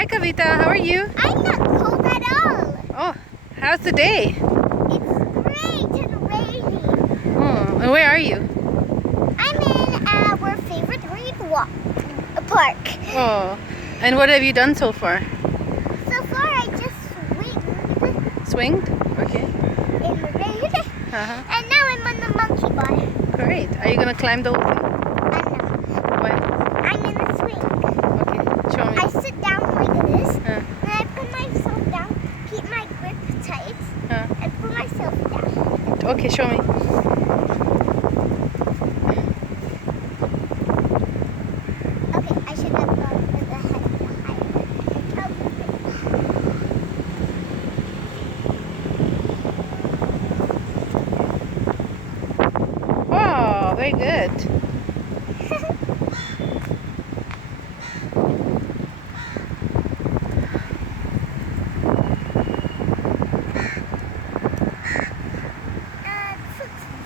Hi Kavita, how are you? I'm not cold at all. Oh, how's the day? It's great and rainy. Oh, and where are you? I'm in our favorite park. Oh, and what have you done so far? So far, I just swinged Swinged? Okay. in the rain, Uh-huh. and now I'm on the monkey bar. Great. Are you gonna climb the whole thing? Why? I'm in the swing. Okay, show me. I sit down like this, Uh, and I put myself down, keep my grip tight, uh, and put myself down. okay, show me. Okay, I should have gone with the head higher. Oh, very good.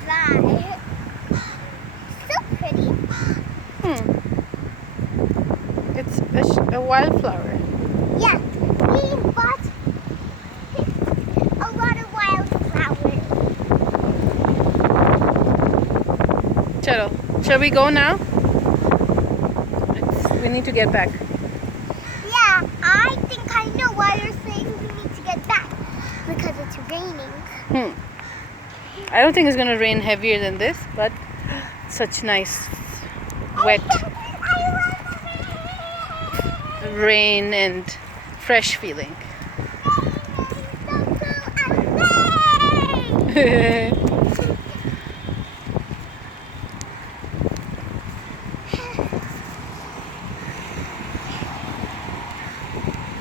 Dry. So pretty. It's a wildflower. Yeah, we bought a lot of wildflowers. Shall we go now? We need to get back. Yeah, I think I know why you're saying we need to get back. Because it's raining. I don't think it's gonna rain heavier than this, but such nice wet rain and fresh feeling.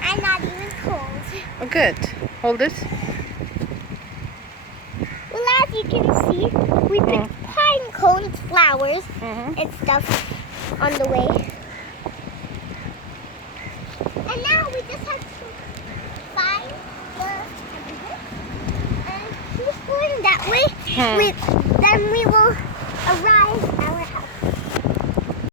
I'm not even cold. Oh, good. Hold it. Well, as you can see, we picked pine cones, flowers, and stuff on the way. And now we just have to find the exit. And who's going that way?